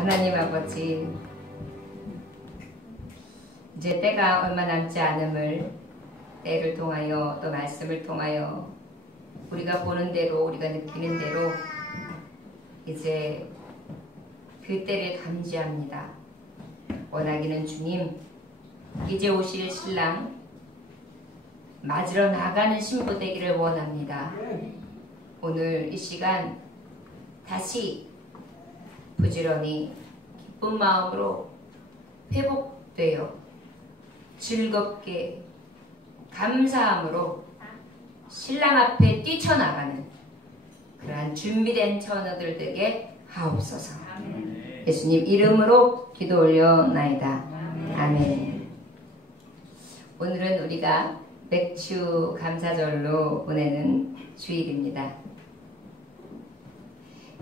하나님 아버지, 이제 때가 얼마 남지 않음을 때를 통하여 또 말씀을 통하여 우리가 보는 대로 우리가 느끼는 대로 이제 그 때를 감지합니다. 원하기는 주님, 이제 오실 신랑 맞으러 나가는 신부 되기를 원합니다. 오늘 이 시간 다시 부지런히 기쁜 마음으로 회복되어 즐겁게 감사함으로 신랑 앞에 뛰쳐나가는 그러한 준비된 처녀들 되게 하옵소서. 예수님 이름으로 기도 올려나이다. 아멘. 오늘은 우리가 맥주 감사절로 보내는 주일입니다.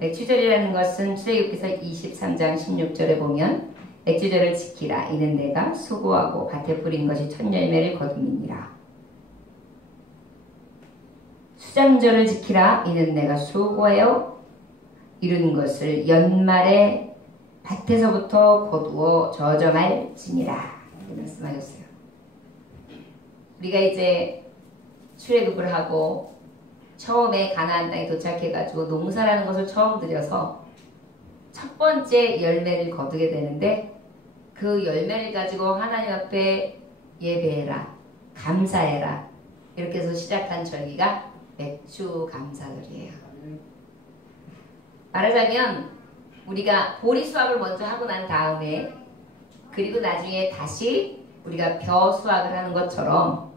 맥주절이라는 것은 출애굽기서 23장 16절에 보면 맥주절을 지키라. 이는 내가 수고하고 밭에 뿌린 것이 첫 열매를 거둠이니라. 수장절을 지키라. 이는 내가 수고하여 이룬 것을 연말에 밭에서부터 거두어 저점할지니라. 이렇게 말씀하셨어요. 우리가 이제 출애굽을 하고 처음에 가나안 땅에 도착해가지고 농사라는 것을 처음 들여서 첫 번째 열매를 거두게 되는데 그 열매를 가지고 하나님 앞에 예배해라, 감사해라, 이렇게 해서 시작한 절기가 맥주 감사절이에요. 말하자면 우리가 보리 수확을 먼저 하고 난 다음에 그리고 나중에 다시 우리가 벼 수확을 하는 것처럼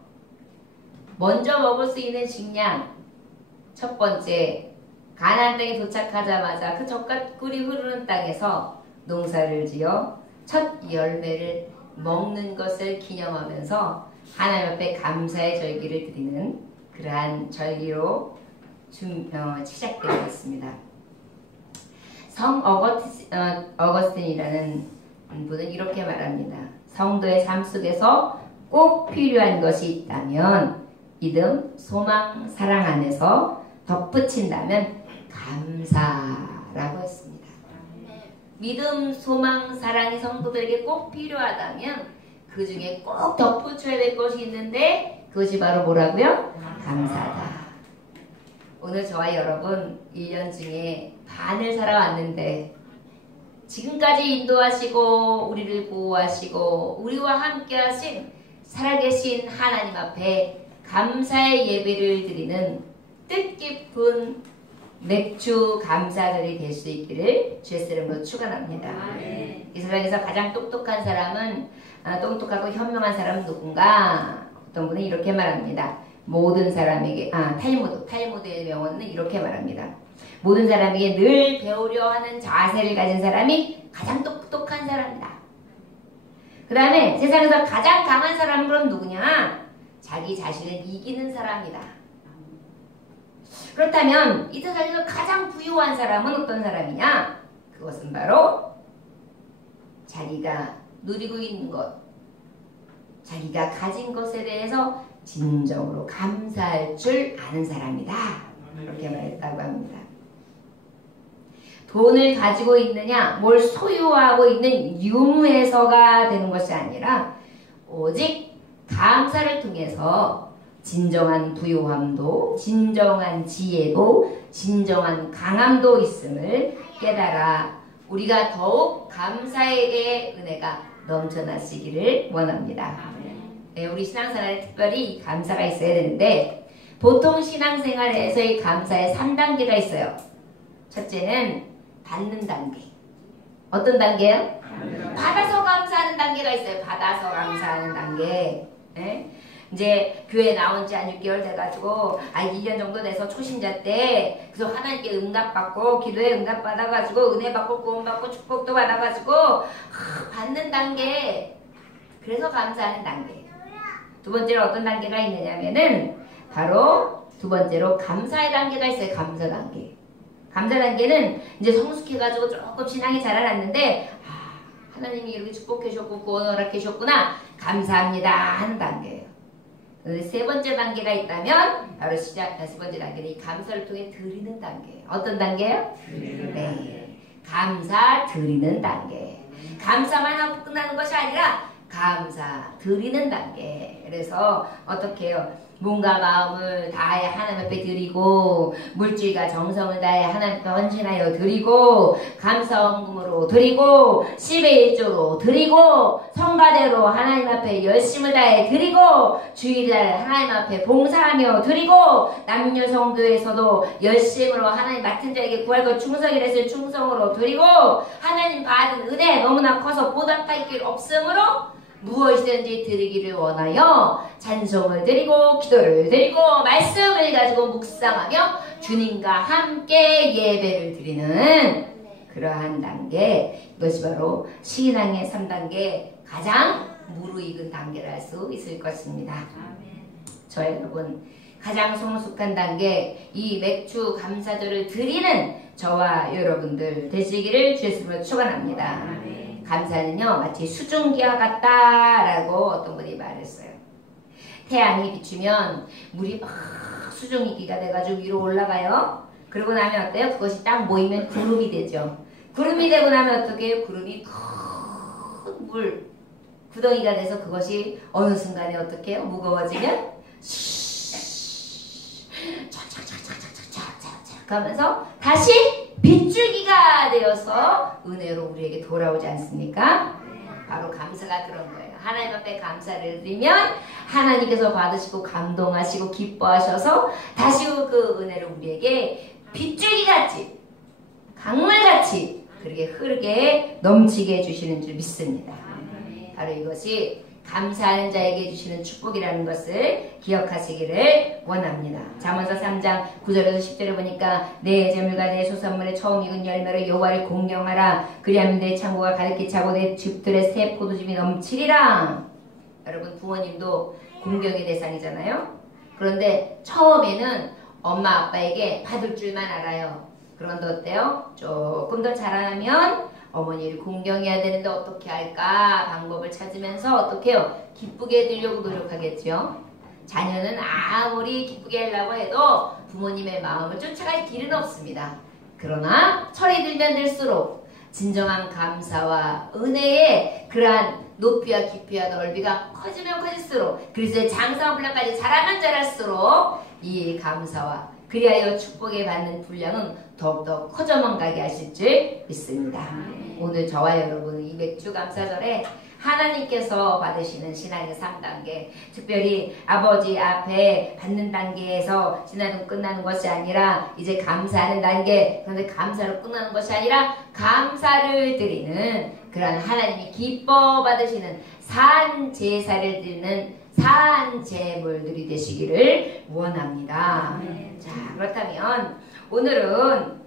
먼저 먹을 수 있는 식량, 첫 번째 가나안 땅에 도착하자마자 그 젖과 꿀이 흐르는 땅에서 농사를 지어 첫 열매를 먹는 것을 기념하면서 하나님 앞에 감사의 절기를 드리는 그러한 절기로 시작되어 있습니다. 성 어거스틴이라는 분은 이렇게 말합니다. 성도의 삶 속에서 꼭 필요한 것이 있다면 믿음, 소망, 사랑 안에서 덧붙인다면 감사라고 했습니다. 믿음, 소망, 사랑이 성도들에게 꼭 필요하다면 그 중에 꼭 덧붙여야 될 것이 있는데 그것이 바로 뭐라고요? 감사다. 오늘 저와 여러분 1년 중에 반을 살아왔는데 지금까지 인도하시고 우리를 보호하시고 우리와 함께 하신 살아계신 하나님 앞에 감사의 예배를 드리는 뜻깊은 맥주 감사절이 될 수 있기를 주의 이름으로 축원합니다. 이 세상에서 가장 똑똑한 사람은 똑똑하고 현명한 사람은 누군가? 어떤 분은 이렇게 말합니다. 모든 사람에게 탈무드의 명언은 이렇게 말합니다. 모든 사람에게 늘 배우려 하는 자세를 가진 사람이 가장 똑똑한 사람이다. 그 다음에 세상에서 가장 강한 사람은 그럼 누구냐? 자기 자신을 이기는 사람이다. 그렇다면 이 세상에서 가장 부유한 사람은 어떤 사람이냐? 그것은 바로 자기가 누리고 있는 것, 자기가 가진 것에 대해서 진정으로 감사할 줄 아는 사람이다. 그렇게 말했다고 합니다. 돈을 가지고 있느냐, 뭘 소유하고 있는 유무에서가 되는 것이 아니라 오직 감사를 통해서 진정한 부요함도, 진정한 지혜도, 진정한 강함도 있음을 깨달아 우리가 더욱 감사의 은혜가 넘쳐나시기를 원합니다. 네, 우리 신앙생활에 특별히 감사가 있어야 되는데 보통 신앙생활에서의 감사에 3단계가 있어요. 첫째는 받는 단계. 어떤 단계요? 받아서 감사하는 단계가 있어요. 받아서 감사하는 단계. 네? 이제 교회 나온 지 한 6개월 돼가지고 1년 정도 돼서 초신자 때 그래서 하나님께 응답받고 기도에 응답받아가지고 은혜 받고 구원받고 축복도 받아가지고 받는 단계. 그래서 감사하는 단계. 두 번째로 어떤 단계가 있느냐면은 바로 두 번째로 감사의 단계가 있어요. 감사 단계. 감사 단계는 이제 성숙해가지고 조금 신앙이 자라났는데 하나님이 이렇게 축복해 주셨고 구원 허락해 주셨구나 감사합니다 하는 단계예요. 세 번째 단계가 있다면 바로 세 번째 단계는 이 감사를 통해 드리는 단계예요. 어떤 단계예요? 네. 감사 드리는 단계. 감사만 하고 끝나는 것이 아니라 감사 드리는 단계. 그래서 어떻게 해요? 몸과 마음을 다해 하나님 앞에 드리고 물질과 정성을 다해 하나님 앞에 헌신하여 드리고 감사원금으로 드리고 10의 1조로 드리고 성가대로 하나님 앞에 열심을 다해 드리고 주일날 하나님 앞에 봉사하며 드리고 남녀 성도에서도 열심으로 하나님 맡은 자에게 구할 것 충성이라서 충성으로 드리고 하나님 받은 은혜 너무나 커서 보답할 길 없으므로 무엇이든지 드리기를 원하여 찬송을 드리고 기도를 드리고 말씀을 가지고 묵상하며 주님과 함께 예배를 드리는 그러한 단계, 이것이 바로 신앙의 3단계 가장 무르익은 단계를 할 수 있을 것입니다. 저 여러분, 가장 성숙한 단계, 이 맥주 감사절을 드리는 저와 여러분들 되시기를 주 예수님으로 축원합니다. 감사는요 마치 수증기와 같다라고 어떤 분이 말했어요. 태양이 비추면 물이 막 수증기가 돼가지고 위로 올라가요. 그러고 나면 어때요? 그것이 딱 모이면 구름이 되죠. 구름이 되고 나면 어떻게 해요? 구름이 큰 물 구덩이가 돼서 그것이 어느 순간에 어떻게 해요? 무거워지면 촥촥촥촥촥촥촥 하면서 다시 빗줄기가 되어서 은혜로 우리에게 돌아오지 않습니까? 바로 감사가 그런 거예요. 하나님 앞에 감사를 드리면 하나님께서 받으시고 감동하시고 기뻐하셔서 다시 그 은혜를 우리에게 빗줄기같이 강물같이 그렇게 흐르게 넘치게 해주시는 줄 믿습니다. 바로 이것이 감사하는 자에게 주시는 축복이라는 것을 기억하시기를 원합니다. 잠언서 3장 9절에서 10절에 보니까 내 재물과 내 소산물의 처음 익은 열매로 여호와를 공경하라. 그리하면 내 창고가 가득히 차고 내 집들의 새 포도즙이 넘치리라. 여러분 부모님도 공경의 대상이잖아요. 그런데 처음에는 엄마 아빠에게 받을 줄만 알아요. 그런데 어때요? 조금 더 자라나면 어머니를 공경해야 되는데 어떻게 할까 방법을 찾으면서 어떻게 해요? 기쁘게 해드리려고 노력하겠죠. 자녀는 아무리 기쁘게 하려고 해도 부모님의 마음을 쫓아갈 길은 없습니다. 그러나 철이 들면 들수록 진정한 감사와 은혜의 그러한 높이와 깊이와 넓이가 커지면 커질수록 그리스도의 장성한 분량까지 자라면 자랄수록 이 감사와 그리하여 축복에 받는 분량은 더욱더 커져만 가게 하실 줄 믿습니다. 오늘 저와 여러분 이 맥주 감사절에 하나님께서 받으시는 신앙의 3단계, 특별히 아버지 앞에 받는 단계에서 신앙은 끝나는 것이 아니라 이제 감사하는 단계, 그런데 감사로 끝나는 것이 아니라 감사를 드리는 그런 하나님이 기뻐 받으시는 산 제사를 드리는 산 제물들이 되시기를 원합니다. 자, 그렇다면 오늘은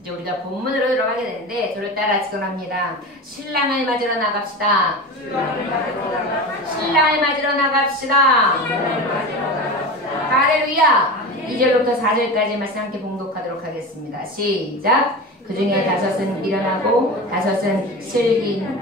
이제 우리가 본문으로 들어가게 되는데 저를 따라 직언합니다. 신랑을 맞으러 나갑시다. 신랑을 맞으러 나갑시다. 할렐루야. 2절부터 4절까지 말씀 함께 봉독하도록 하겠습니다. 시작. 그 중에 5은 미련하고 5은 슬긴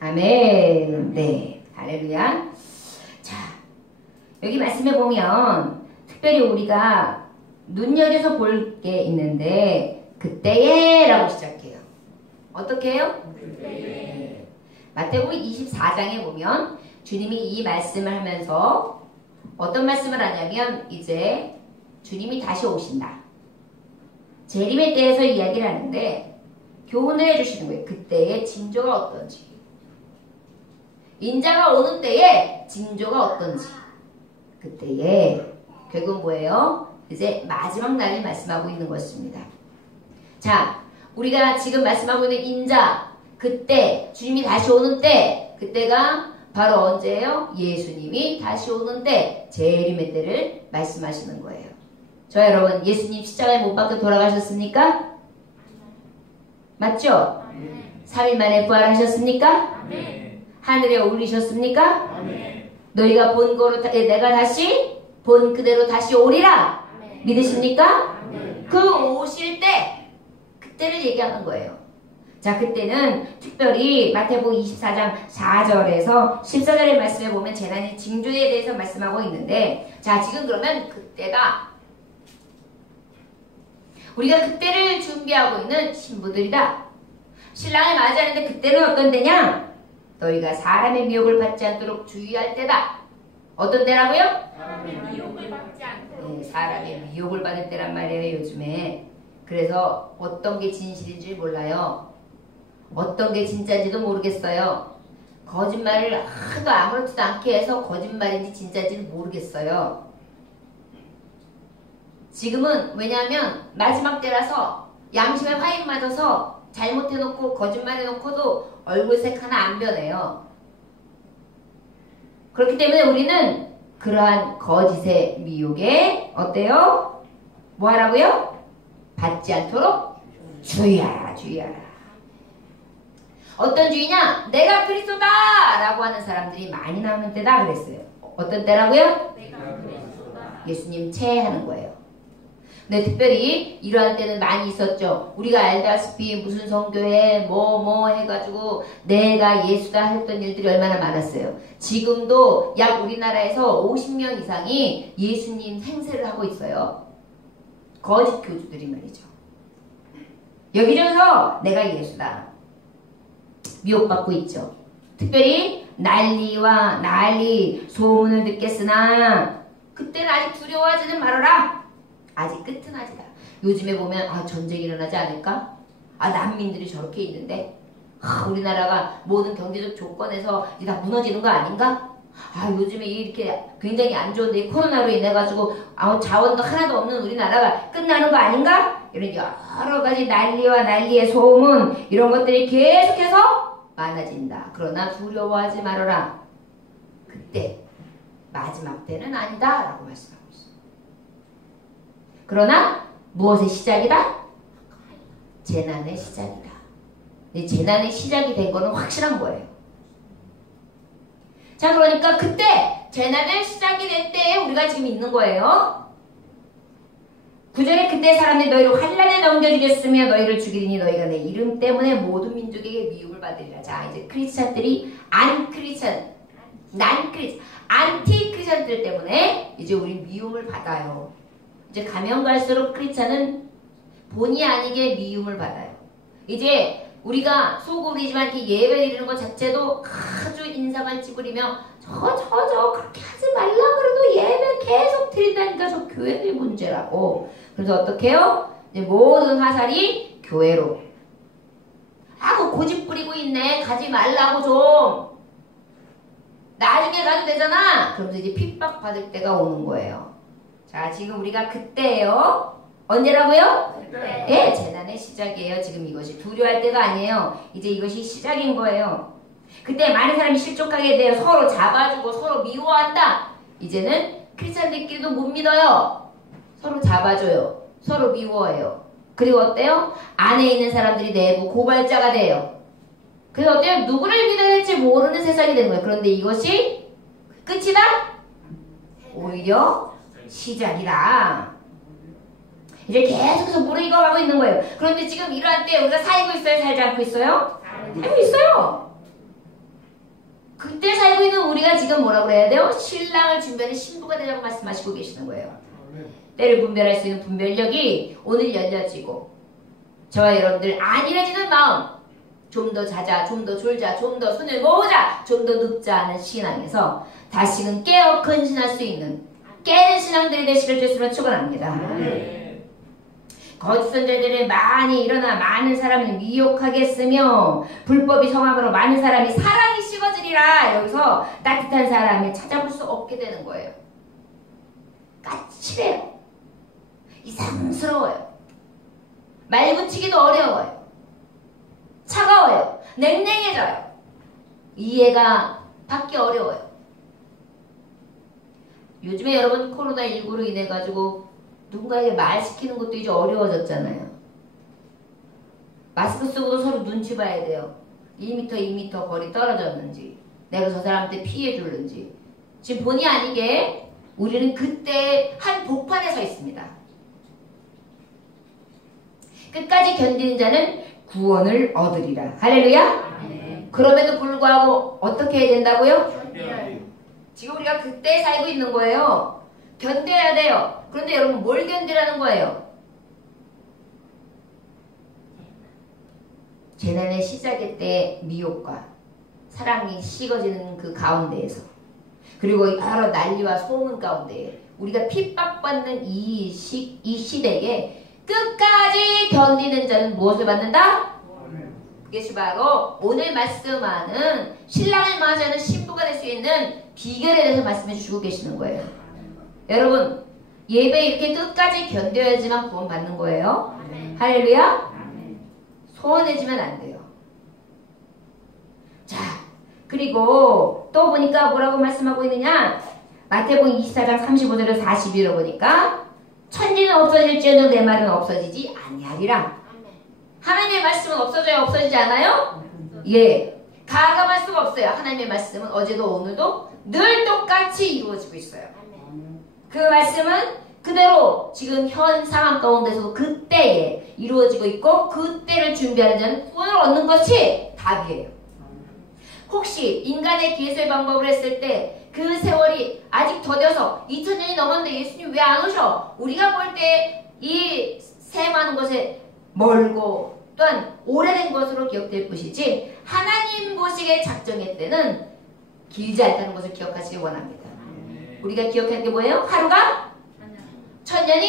아멘. 네. 할렐루야. 자, 여기 말씀에 보면 특별히 우리가 눈여겨서 볼 게 있는데 그때에 라고 시작해요. 어떻게 해요? 그때에. 마태복음 24장에 보면 주님이 이 말씀을 하면서 어떤 말씀을 하냐면 이제 주님이 다시 오신다. 재림에 대해서 이야기를 하는데 교훈을 해주시는 거예요. 그때의 징조가 어떤지. 인자가 오는 때에 징조가 어떤지. 그때에 결국 뭐예요? 이제 마지막 날을 말씀하고 있는 것입니다. 자, 우리가 지금 말씀하고 있는 인자, 그때 주님이 다시 오는 때, 그때가 바로 언제예요? 예수님이 다시 오는 때, 재림의 때를 말씀하시는 거예요. 저 여러분, 예수님 십자가에 못 박혀 돌아가셨습니까? 맞죠? 3일 만에 부활하셨습니까? 하늘에 올리셨습니까? 너희가 본 거로 내가 다시 본 그대로 다시 오리라. 믿으십니까? 그 오실 때 그때를 얘기하는 거예요. 자, 그때는 특별히 마태복음 24장 4절에서 14절의 말씀에 보면 재난의 징조에 대해서 말씀하고 있는데, 자, 지금 그러면 그때가 우리가 그때를 준비하고 있는 신부들이다. 신랑을 맞이하는데 그때는 어떤 때냐? 너희가 사람의 미혹을 받지 않도록 주의할 때다. 어떤 때라고요? 사람의 미혹을 받지 않도록. 네, 사람의 미혹을 받을 때란 말이에요, 요즘에. 그래서 어떤 게 진실인지 몰라요. 어떤 게 진짜인지도 모르겠어요. 거짓말을 하도 아무렇지도 않게 해서 거짓말인지 진짜인지는 모르겠어요. 지금은 왜냐하면 마지막 때라서 양심에 화인 맞아서 잘못해놓고 거짓말해놓고도 얼굴색 하나 안 변해요. 그렇기 때문에 우리는 그러한 거짓의 미혹에 어때요? 뭐 하라고요? 받지 않도록 주의하라, 주의하라. 어떤 주의냐? 내가 그리스도다! 라고 하는 사람들이 많이 나오는 때다 그랬어요. 어떤 때라고요? 내가 그리스도다. 예수님 체하는 거예요. 근데 특별히 이러한 때는 많이 있었죠. 우리가 알다시피 무슨 성교회 뭐 해가지고 내가 예수다 했던 일들이 얼마나 많았어요. 지금도 약 우리나라에서 50명 이상이 예수님 생세를 하고 있어요. 거짓 교주들이 말이죠. 여기저기서 내가 예수다 미혹받고 있죠. 특별히 난리 소문을 듣겠으나 그때는 아직 두려워하지는 말아라. 아직 끝은 아니다. 요즘에 보면 전쟁이 일어나지 않을까? 난민들이 저렇게 있는데 우리나라가 모든 경제적 조건에서 이제 다 무너지는 거 아닌가? 요즘에 이렇게 굉장히 안 좋은데 코로나로 인해 가지고 자원도 하나도 없는 우리나라가 끝나는 거 아닌가? 이런 여러 가지 난리와 난리의 소문 이런 것들이 계속해서 많아진다. 그러나 두려워하지 말아라. 그때 마지막 때는 아니다 라고 말씀합니다. 그러나 무엇의 시작이다? 재난의 시작이다. 재난의 시작이 된 거는 확실한 거예요. 자, 그러니까 그때 재난의 시작이 된 때에 우리가 지금 있는 거예요. 9절에 그때 사람들이 너희를 환난에 넘겨주겠으며 너희를 죽이리니 너희가 내 이름 때문에 모든 민족에게 미움을 받으리라. 자, 이제 크리스찬들이 안티 크리스찬들 때문에 이제 우리 미움을 받아요. 이제 가면 갈수록 크리스찬은 본의 아니게 미움을 받아요. 이제 우리가 소극이지만 이렇게 예배 드리는 것 자체도 아주 인상을 찌푸리며 저 그렇게 하지 말라 그래도 예배 계속 드린다니까 저 교회의 문제라고. 그래서 어떻게 해요? 이제 모든 화살이 교회로. 그 고집 부리고 있네. 가지 말라고 좀. 나중에 가도 되잖아. 그러면서 이제 핍박 받을 때가 오는 거예요. 자, 지금 우리가 그때예요. 언제라고요? 그때. 네, 재난의 시작이에요. 지금 이것이 두려워할 때가 아니에요. 이제 이것이 시작인 거예요. 그때 많은 사람이 실족하게 돼요. 서로 잡아주고 서로 미워한다. 이제는 크리스찬들끼리도 못 믿어요. 서로 잡아줘요. 서로 미워해요. 그리고 어때요? 안에 있는 사람들이 내부 고발자가 돼요. 그래서 어때요? 누구를 믿어야 할지 모르는 세상이 되는 거예요. 그런데 이것이 끝이다? 오히려 시작이다. 이제 계속해서 무르익어가고 있는 거예요. 그런데 지금 이러한 때 우리가 살고 있어요? 살지 않고 있어요? 살고 있어요. 그때 살고 있는 우리가 지금 뭐라고 그래야 돼요? 신랑을 준비하는 신부가 되라고 말씀하시고 계시는 거예요. 때를 분별할 수 있는 분별력이 오늘 열려지고 저와 여러분들 안일해지는 마음 좀 더 자자, 좀 더 졸자, 좀 더 손을 모으자, 좀 더 눕자 하는 신앙에서 다시금 깨어 근신할 수 있는 깨는 신앙들이 되시길 주시면 축원합니다. 거짓 선자들이 많이 일어나 많은 사람을 미혹하게 했으며 불법이 성함으로 많은 사람이 사랑이 식어지리라. 여기서 따뜻한 사람을 찾아볼 수 없게 되는 거예요. 까칠해요. 이상스러워요. 말 붙이기도 어려워요. 차가워요. 냉랭해져요. 이해가 받기 어려워요. 요즘에 여러분 코로나19로 인해 가지고 누군가에게 말 시키는 것도 이제 어려워졌잖아요. 마스크 쓰고도 서로 눈치 봐야 돼요. 2m 거리 떨어졌는지 내가 저 사람한테 피해 줬는지. 지금 본의 아니게 우리는 그때 한 복판에 서 있습니다. 끝까지 견디는 자는 구원을 얻으리라. 할렐루야. 그럼에도 불구하고 어떻게 해야 된다고요? 지금 우리가 그때에 살고 있는 거예요. 견뎌야 돼요. 그런데 여러분 뭘 견디라는 거예요? 재난의 시작일 때 미혹과 사랑이 식어지는 그 가운데에서, 그리고 여러 난리와 소문 가운데 우리가 핍박받는 이 시대에 끝까지 견디는 자는 무엇을 받는다? 그것이 바로 오늘 말씀하는 신랑을 맞이하는 신부가 될 수 있는 비결에 대해서 말씀해 주시고 계시는 거예요. 여러분, 예배 이렇게 끝까지 견뎌야지만 구원 받는 거예요. 할렐루야. 소원해지면 안 돼요. 자, 그리고 또 보니까 뭐라고 말씀하고 있느냐? 마태복음 24장 35절에서 41로 보니까 천지는 없어질지언정 내 말은 없어지지 아니하리라. 하나님의 말씀은 없어져요? 없어지지 않아요? 예. 가감할 수가 없어요. 하나님의 말씀은 어제도 오늘도 늘 똑같이 이루어지고 있어요. 그 말씀은 그대로 지금 현 상황 가운데서도 그때에 이루어지고 있고, 그때를 준비하는 자는 구원을 얻는 것이 답이에요. 혹시 인간의 기회의 방법을 했을 때 그 세월이 아직 더뎌서 2000년이 넘었는데 예수님 왜 안 오셔? 우리가 볼 때 이 새 많은 것에 멀고 또한 오래된 것으로 기억될 것이지, 하나님 보시기에 작정의 때는 길지 않다는 것을 기억하시기 원합니다. 우리가 기억할 게 뭐예요? 하루가? 천년이?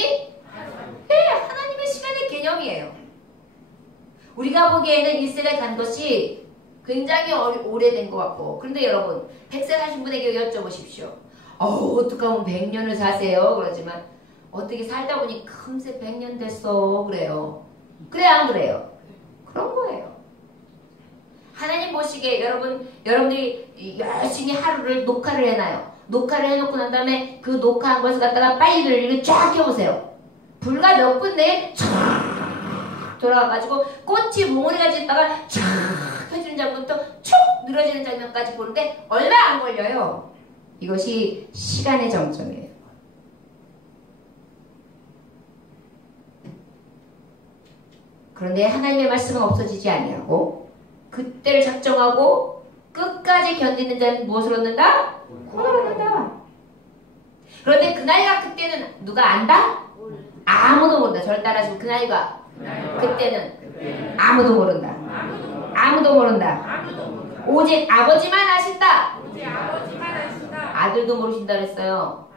네, 하나님의 시간의 개념이에요. 우리가 보기에는 1세를 간 것이 굉장히 오래된 것 같고, 그런데 여러분 100세 사신 분에게 여쭤보십시오. 어떻게 하면 100년을 사세요? 그러지만 어떻게 살다 보니 금세 100년 됐어 그래요. 그래 안 그래요? 그런 거예요. 하나님 보시기에 여러분들이 열심히 하루를 녹화를 해놔요. 녹화를 해놓고 난 다음에 그 녹화한 것을 갖다가 파일을 쫙 켜보세요. 불과 몇 분 내에 쫙 돌아가가지고 꽃이 몽우리가 짓다가 쫙 펴지는 장면부터 축 늘어지는 장면까지 보는데 얼마 안 걸려요. 이것이 시간의 정점이에요. 그런데 하나님의 말씀은 없어지지 아니하고 그때를 작정하고 끝까지 견디는 자는 무엇을 얻는다? 구원을 얻는다. 그런데 그날과 그때는 누가 안다? 아무도 모른다. 저를 따라하시면 그날과 그때는 아무도 모른다. 아무도 모른다. 오직 아버지만 아신다. 아들도 모르신다 그랬어요.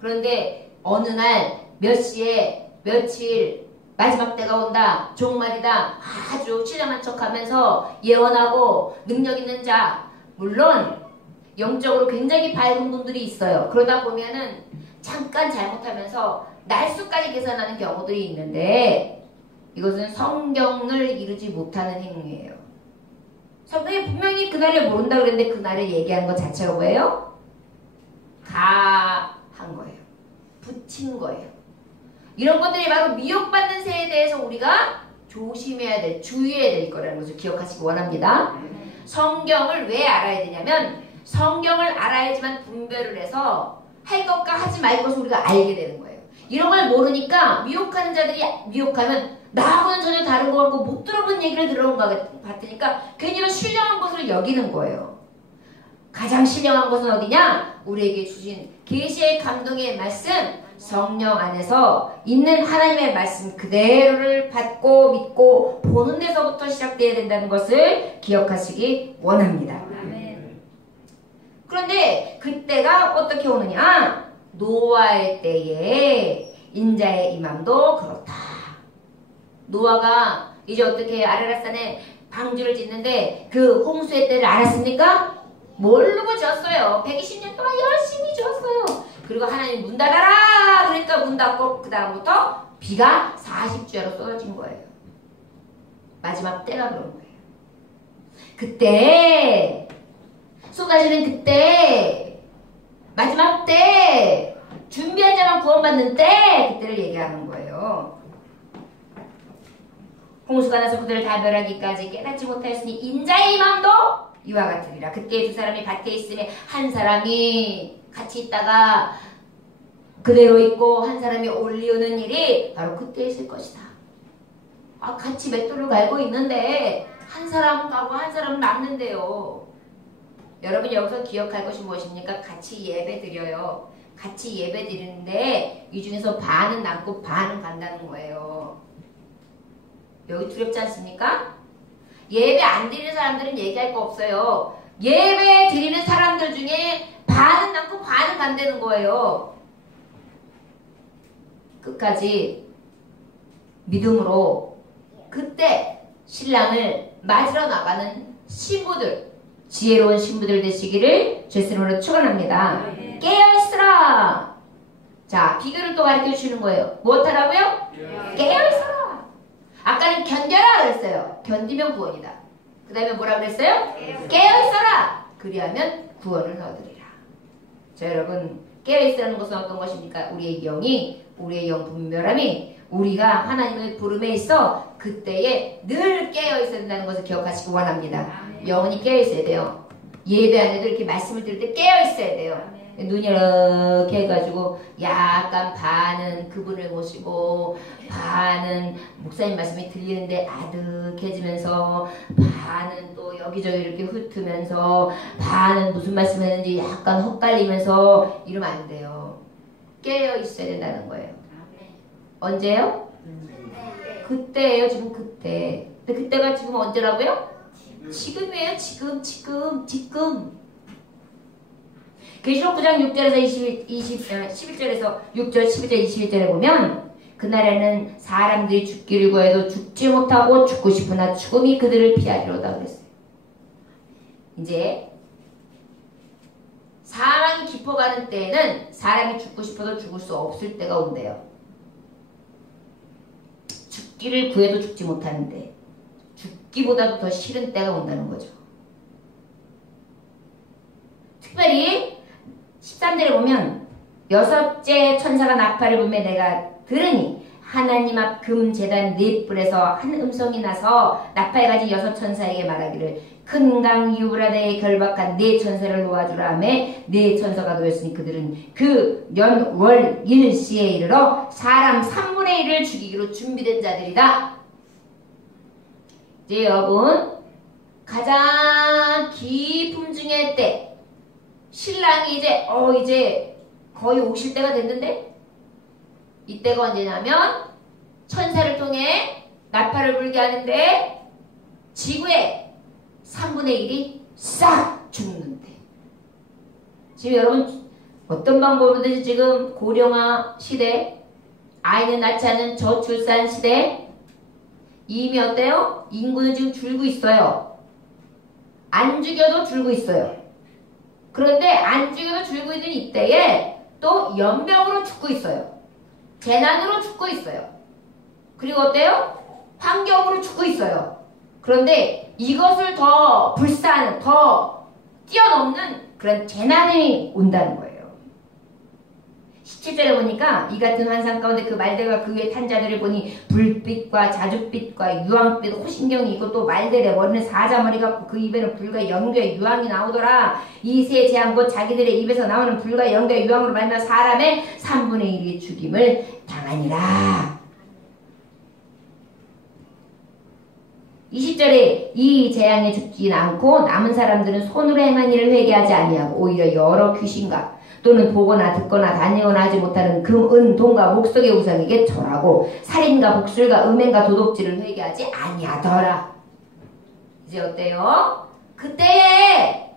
그런데 어느 날 몇 시에 며칠 마지막 때가 온다, 종말이다, 아주 신령한 척하면서 예언하고 능력 있는 자, 물론 영적으로 굉장히 밝은 분들이 있어요. 그러다 보면은 잠깐 잘못하면서 날수까지 계산하는 경우들이 있는데, 이것은 성경을 이루지 못하는 행위예요. 성경이 분명히 그날을 모른다 그랬는데 그날을 얘기한 것 자체가 뭐예요? 가한 거예요. 붙인 거예요. 이런 것들이 바로 미혹받는 새에 대해서 우리가 조심해야 될, 주의해야 될 거라는 것을 기억하시기 원합니다. 성경을 왜 알아야 되냐면, 성경을 알아야지만 분별을 해서 할 것과 하지 말 것을 우리가 알게 되는 거예요. 이런 걸 모르니까 미혹하는 자들이 미혹하면 나하고는 전혀 다른 것 같고 못 들어본 얘기를 들어온 것 같으니까 괜히 신령한 것으로 여기는 거예요. 가장 신령한 것은 어디냐? 우리에게 주신 계시의 감동의 말씀, 성령 안에서 있는 하나님의 말씀 그대로를 받고 믿고 보는 데서부터 시작되어야 된다는 것을 기억하시기 원합니다. 그런데 그때가 어떻게 오느냐? 노아의 때에 인자의 임함도 그렇다. 노아가 이제 어떻게 아라랏산에 방주를 짓는데 그 홍수의 때를 알았습니까? 모르고 지었어요. 120년 동안 열심히 지었어요. 그리고 하나님 문 닫아라 그러니까 문 닫고 그 다음부터 비가 40주야로 쏟아진 거예요. 마지막 때가 그런 거예요. 그때 쏟아지는 그때 마지막 때 준비한 자만 구원받는 때, 그때를 얘기하는 거예요. 홍수가 나서 그들을 다 멸하기까지 깨닫지 못하였으니 인자의 임함도 이와 같으리라. 그때 두 사람이 밭에 있음에 한 사람이 같이 있다가 그대로 있고 한 사람이 올리우는 일이 바로 그때 있을 것이다. 같이 맷돌을 갈고 있는데 한 사람은 가고 한 사람은 남는데요. 여러분 여기서 기억할 것이 무엇입니까? 같이 예배 드려요. 같이 예배 드리는데 이 중에서 반은 남고 반은 간다는 거예요. 여기 두렵지 않습니까? 예배 안 드리는 사람들은 얘기할 거 없어요. 예배 드리는 사람들 중에 반은 남고 반은 간다는 거예요. 끝까지 믿음으로 그때 신랑을 맞으러 나가는 신부들, 지혜로운 신부들 되시기를 주의 이름으로 축원합니다. 깨어있으라. 자, 비교를 또 가르쳐 주시는 거예요. 무엇하라고요? 깨어있어라. 아까는 견뎌라 그랬어요. 견디면 구원이다. 그 다음에 뭐라 그랬어요? 깨어있어라. 그리하면 구원을 얻으리라. 자, 여러분, 깨어있으라는 것은 어떤 것입니까? 우리의 영이, 우리의 영 분별함이 우리가 하나님의 부름에 있어 그때에 늘 깨어있어야 된다는 것을 기억하시기 원합니다. 영혼이 깨어있어야 돼요. 예배 안에도 이렇게 말씀을 들을 때 깨어있어야 돼요. 눈이 이렇게 해가지고 약간 반은 그분을 모시고 반은 목사님 말씀이 들리는데 아득해지면서 반은 또 여기저기 이렇게 훑으면서 반은 무슨 말씀 했는지 약간 헛갈리면서 이러면 안 돼요. 깨어있어야 된다는 거예요. 언제요? 그때예요. 지금 그때. 근데 그때가 지금 언제라고요? 지금이에요. 지금. 계시록 9장 6절에서 11절에서 6절, 11절, 21절에 보면 그날에는 사람들이 죽기를 구해도 죽지 못하고 죽고 싶으나 죽음이 그들을 피하리로다 그랬어요. 이제 사망이 깊어가는 때에는 사람이 죽고 싶어도 죽을 수 없을 때가 온대요. 죽기를 구해도 죽지 못하는데 죽기보다도 더 싫은 때가 온다는 거죠. 특별히 13절에 보면 여섯째 천사가 나팔을 불매 내가 들으니 하나님 앞 금제단 네 뿔에서 한 음성이 나서 나팔 가진 여섯 천사에게 말하기를 큰 강 유브라데에 결박한 네 천사를 놓아주라 하며 네 천사가 놓였으니 그들은 그 연 월 일시에 이르러 사람 3분의 1을 죽이기로 준비된 자들이다. 이제 여러분 가장 깊음 중의 때 신랑이 이제 거의 오실 때가 됐는데 이때가 언제냐면 천사를 통해 나팔을 불게 하는데 지구의 3분의 1이 싹 죽는데 지금 여러분 어떤 방법이든지 지금 고령화 시대 아이는 낳지 않는 저출산 시대 이미 어때요? 인구는 지금 줄고 있어요. 안 죽여도 줄고 있어요. 그런데 안 죽여도 줄고 있는 이때에 또 연병으로 죽고 있어요. 재난으로 죽고 있어요. 그리고 어때요? 환경으로 죽고 있어요. 그런데 이것을 더 불사하는, 더 뛰어넘는 그런 재난이 온다는 거예요. 17절에 보니까 이 같은 환상 가운데 그 말들과 그 위에 탄 자들을 보니 불빛과 자줏빛과 유황빛 호신경이 있고 또 말들의 머리는 사자머리 같고 그 입에는 불과 연기와 유황이 나오더라. 이 세 재앙 곧 자기들의 입에서 나오는 불과 연기와 유황으로 말미암아 사람의 3분의 1이 죽임을 당하니라. 20절에 이 재앙에 죽지 않고 남은 사람들은 손으로 행한 일을 회개하지 아니하고 오히려 여러 귀신과 또는 보거나 듣거나 다니거나 하지 못하는 금, 은, 동과 목석의 우상에게 절하고 살인과 복술과 음행과 도둑질을 회개하지 아니하더라. 이제 어때요? 그때에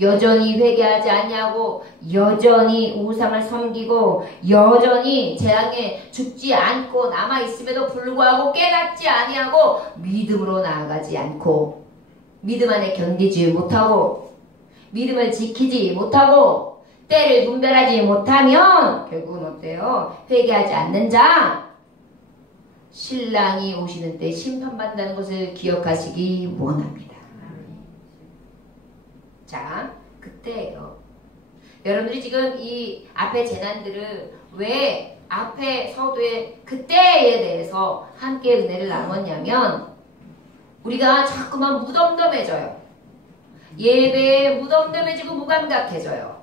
여전히 회개하지 아니하고 여전히 우상을 섬기고 여전히 재앙에 죽지 않고 남아있음에도 불구하고 깨닫지 아니하고 믿음으로 나아가지 않고 믿음 안에 견디지 못하고 믿음을 지키지 못하고 때를 분별하지 못하면 결국은 어때요? 회개하지 않는 자 신랑이 오시는 때 심판받는다는 것을 기억하시기 원합니다. 자, 그때예요. 여러분들이 지금 이 앞에 재난들을 왜 앞에 서두에 그때에 대해서 함께 은혜를 나눴냐면 우리가 자꾸만 무덤덤해져요. 예배에 무덤덤해지고 무감각해져요.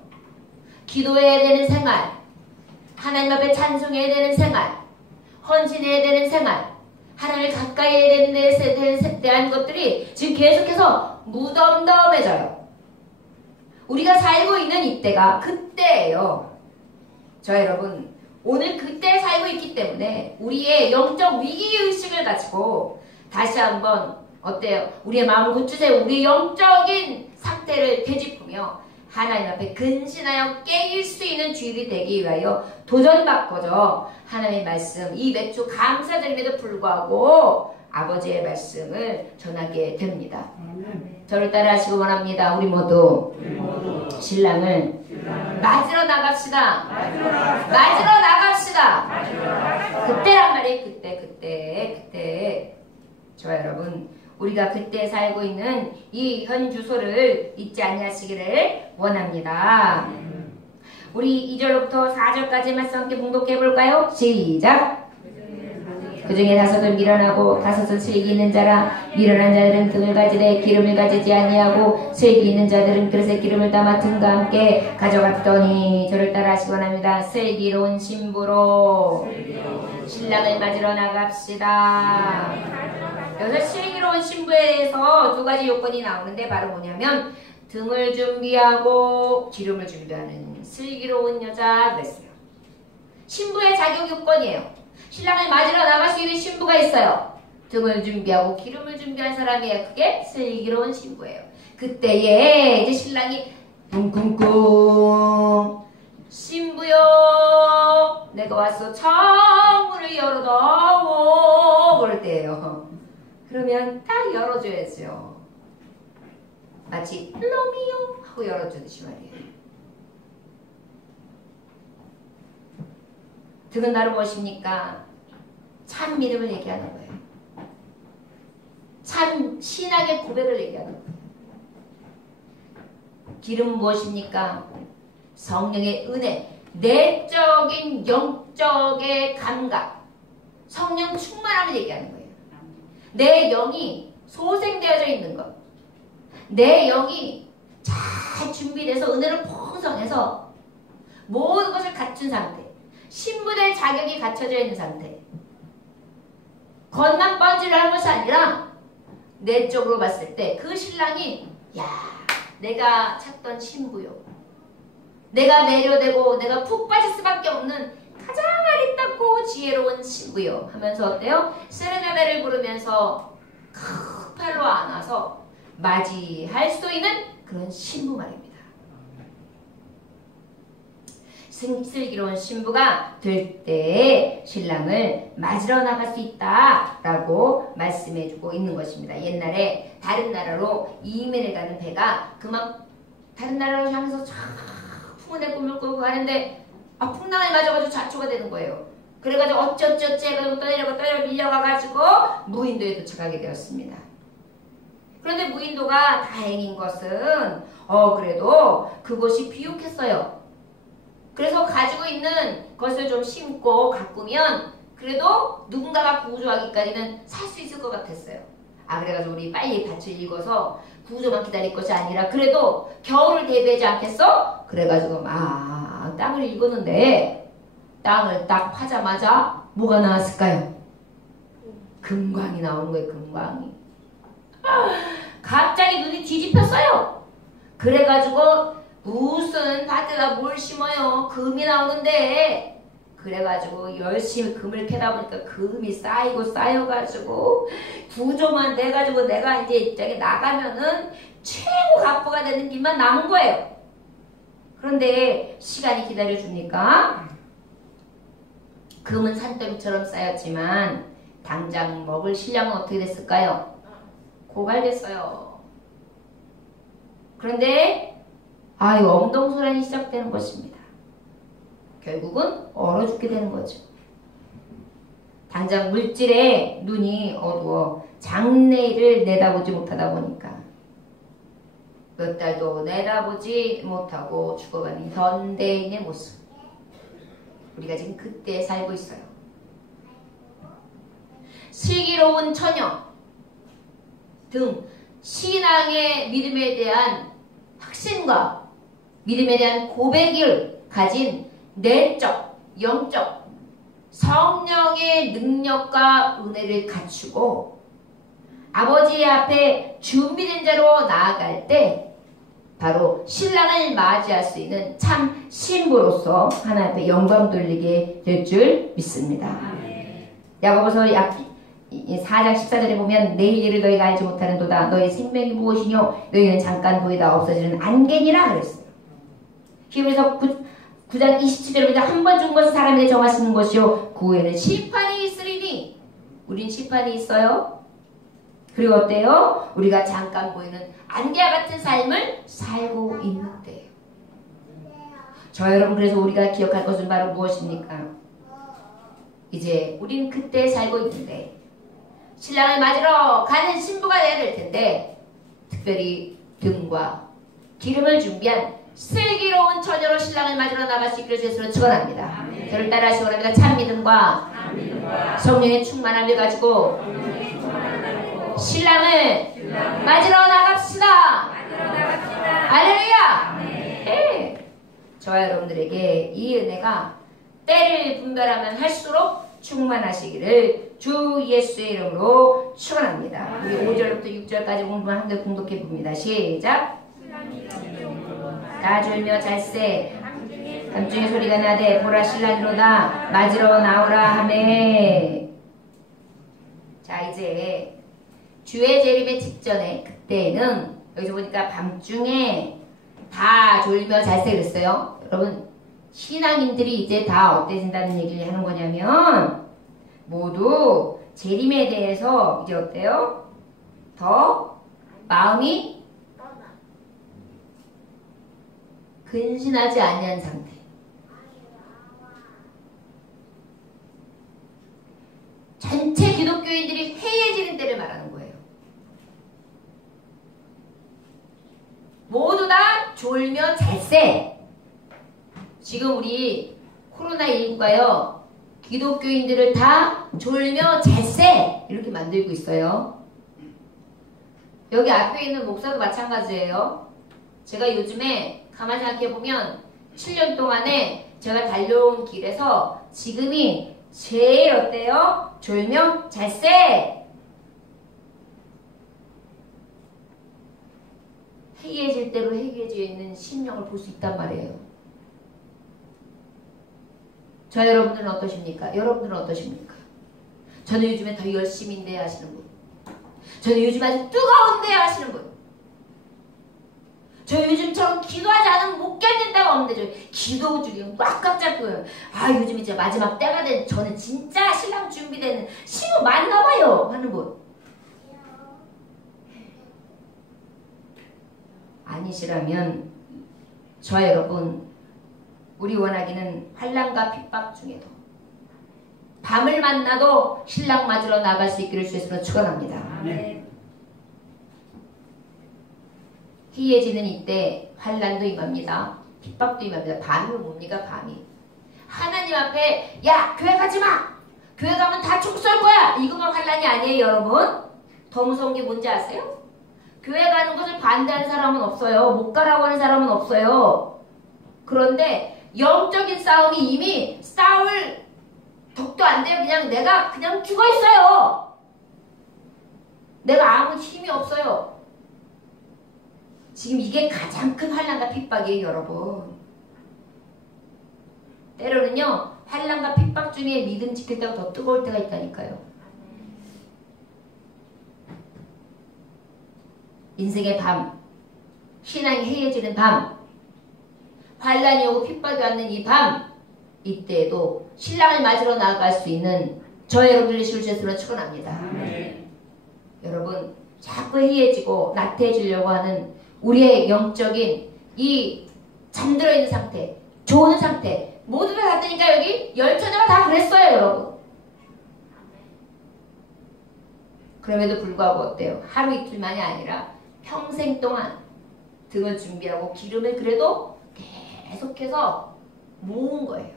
기도해야 되는 생활, 하나님 앞에 찬송해야 되는 생활, 헌신해야 되는 생활, 하나님을 가까이 해야 되는 데에 대한 것들이 지금 계속해서 무덤덤해져요. 우리가 살고 있는 이때가 그때예요. 저 여러분, 오늘 그때 살고 있기 때문에 우리의 영적 위기의식을 가지고 다시 한번 어때요? 우리의 마음을 고치세요. 우리의 영적인 상태를 되짚으며 하나님 앞에 근신하여 깨일 수 있는 주일이 되기 위하여 도전받고죠. 하나님의 말씀, 이 몇 주 감사드림에도 불구하고 아버지의 말씀을 전하게 됩니다. 저를 따라 하시고 원합니다. 우리 모두 신랑을 맞으러 나갑시다. 맞으러 나갑시다. 그때란 말이에요. 그때. 저와 여러분, 우리가 그때 살고 있는 이 현 주소를 잊지 아니하시기를 원합니다. 우리 2절부터 4절까지 말씀 함께 봉독해 볼까요? 시작! 그 중에 5은 밀어나고 5은 슬기 있는 자라. 밀어난 자들은 등을 가지되 기름을 가지지 아니하고 슬기 있는 자들은 그릇에 기름을 담아 등과 함께 가져갔더니. 저를 따라 하시기 원합니다. 슬기로운 신부로 신랑을 맞으러 나갑시다. 여기서 슬기로운 신부에 대해서 2가지 요건이 나오는데 바로 뭐냐면 등을 준비하고 기름을 준비하는 슬기로운 여자 그랬어요. 신부의 자격 요건이에요. 신랑을 맞으러 나갈 수 있는 신부가 있어요. 등을 준비하고 기름을 준비한 사람이에요. 그게 슬기로운 신부예요. 그때에 이제 신랑이 쿵쿵쿵 신부여 내가 왔어 창문을 열어다오 그럴 때예요. 그러면 딱 열어줘야죠. 마치 러미요 하고 열어주듯이 말이에요. 등은 나를 무엇입니까? 참 믿음을 얘기하는 거예요. 참 신앙의 고백을 얘기하는 거예요. 기름은 무엇입니까? 성령의 은혜, 내적인 영적의 감각, 성령 충만함을 얘기하는 거예요. 내 영이 소생되어져 있는 것, 내 영이 잘 준비돼서 은혜를 풍성해서 모든 것을 갖춘 상태, 신부될 자격이 갖춰져 있는 상태. 겉만 뻔질하는 것이 아니라 내적으로 봤을 때 그 신랑이 야 내가 찾던 신부요. 내가 매료되고 내가 푹 빠질 수밖에 없는 가장 아리따고 지혜로운 신부요 하면서 어때요? 세레나데를 부르면서 큰 팔로 안아서 맞이할 수 있는 그런 신부 말입니다. 슬기로운 신부가 될 때에 신랑을 맞으러 나갈 수 있다라고 말씀해주고 있는 것입니다. 옛날에 다른 나라로 이민을 가는 배가 그만 다른 나라로 향해서 쫙 풍운의 꿈을 꾸고 가는데 풍랑을 맞아가지고 좌초가 되는 거예요. 그래가지고 어쩌저쩌 해가지고 떠내려 밀려가가지고 무인도에 도착하게 되었습니다. 그런데 무인도가 다행인 것은 그래도 그곳이 비옥했어요. 그래서 가지고 있는 것을 좀 심고 가꾸면 그래도 누군가가 구조하기까지는 살 수 있을 것 같았어요. 그래가지고 우리 빨리 밭을 읽어서 구조만 기다릴 것이 아니라 그래도 겨울을 대비하지 않겠어? 그래가지고 막 땅을 읽었는데 땅을 딱 파자마자 뭐가 나왔을까요? 금광이 나오는 거예요. 금광이. 갑자기 눈이 뒤집혔어요. 그래가지고 무슨 밭에다 뭘 심어요? 금이 나오는데. 그래가지고 열심히 금을 캐다 보니까 금이 쌓이고 쌓여가지고 구조만 돼가지고 내가 이제 저기 나가면은 최고 갑부가 되는 길만 남은 거예요. 그런데 시간이 기다려줍니까? 금은 산더미처럼 쌓였지만 당장 먹을 신랑은 어떻게 됐을까요? 고갈됐어요. 그런데 엄동소란이 시작되는 것입니다. 결국은 얼어 죽게 되는 거죠. 당장 물질에 눈이 어두워 장래일을 내다보지 못하다 보니까 몇 달도 내다보지 못하고 죽어가는 현대인의 모습. 우리가 지금 그때에 살고 있어요. 슬기로운 처녀 등 신앙의 믿음에 대한 확신과 믿음에 대한 고백을 가진 내적, 영적, 성령의 능력과 은혜를 갖추고 아버지 앞에 준비된 자로 나아갈 때 바로 신랑을 맞이할 수 있는 참 신부로서 하나님 앞에 영광 돌리게 될 줄 믿습니다. 야고보서 4장 14절에 보면 내일 일을 너희가 알지 못하는도다. 너희 생명이 무엇이뇨? 너희는 잠깐 보이다 없어지는 안개니라 그랬어요. 히브리서 9장 27절에 보니까 한 번 죽은 것은 사람에게 정하시는 것이요 그 후에는 심판이 있으리니 우린 심판이 있어요. 그리고 어때요? 우리가 잠깐 보이는 안개와 같은 삶을 살고 있는데요. 저 여러분, 그래서 우리가 기억할 것은 바로 무엇입니까? 이제 우린 그때 살고 있는데 신랑을 맞으러 가는 신부가 되어야 될 텐데 특별히 등과 기름을 준비한 슬기로운 처녀로 신랑을 맞으러 나갈 수 있기를 주님으로 축원합니다. 저를 따라하시기 원합니다. 참 믿음과 성령의 충만함을 가지고 신랑을 맞으러 나갑시다. 할렐루야. 네. 저와 여러분들에게 이 은혜가 때를 분별하면 할수록 충만하시기를 주 예수의 이름으로 축원합니다. 우리 5절부터 6절까지 공부한 한글 공독해 봅니다. 시작. 다 졸며 잘세 밤중에 소리가 나되 보라 신랑이로다 맞으러 나오라 하매. 자, 이제 주의 재림의 직전에 그때는 여기서 보니까 밤중에 다 졸며 잘세 그랬어요. 여러분, 신앙인들이 이제 다 어때진다는 얘기를 하는 거냐면 모두 재림에 대해서 이제 어때요? 더 마음이 근신하지 아니한 상태. 전체 기독교인들이 해이해지는 때를 말하는 거예요. 모두 다 졸며 잘세. 지금 우리 코로나19가요 기독교인들을 다 졸며 잘세 이렇게 만들고 있어요. 여기 앞에 있는 목사도 마찬가지예요. 제가 요즘에 가만히 생각해보면 7년 동안에 제가 달려온 길에서 지금이 제일 어때요? 졸며 잘세. 해이해질 대로 해이해져 있는 심령을 볼 수 있단 말이에요. 저 여러분들은 어떠십니까? 여러분들은 어떠십니까? 저는 요즘에 더 열심인데 하시는 분, 저는 요즘 아주 뜨거운데 하시는 분, 저 요즘처럼 기도하지 않으면 못 견딘다고 없는데 저 기도 중에 꽉꽉 잡고요. 아, 요즘 이제 마지막 때가 된 저는 진짜 신랑 준비되는 신부 맞나봐요 하는 분 아니시라면 저 여러분, 우리 원하기는 환난과 핍박 중에도 밤을 만나도 신랑 맞으러 나갈 수 있기를 주에서 축원합니다. 네. 희해지는 이때 환난도 임합니다. 핍박도 임합니다. 밤이 뭡니까? 밤이 하나님 앞에 야 교회 가지마, 교회 가면 다 총 쏠 거야, 이거만 환난이 아니에요. 여러분, 더 무서운 게 뭔지 아세요? 교회 가는 것을 반대하는 사람은 없어요. 못 가라고 하는 사람은 없어요. 그런데 영적인 싸움이 이미 싸울 덕도 안 돼요. 그냥 내가 그냥 죽어 있어요. 내가 아무 힘이 없어요. 지금 이게 가장 큰 환난과 핍박이에요, 여러분. 때로는요, 환난과 핍박 중에 믿음 지킬 때가 더 뜨거울 때가 있다니까요. 인생의 밤, 신앙이 해이해지는 밤, 환난이 오고 핍박이 왔는 이 밤, 이때에도 신랑을 맞으러 나아갈 수 있는 저 여러분들의 실제로 축원합니다. 여러분, 자꾸 해이해지고 나태해지려고 하는 우리의 영적인 이 잠들어 있는 상태, 좋은 상태, 모두 다 같으니까 여기 열처녀가 다 그랬어요, 여러분. 그럼에도 불구하고 어때요? 하루 이틀만이 아니라 평생 동안 등을 준비하고 기름을 그래도 계속해서 모은 거예요.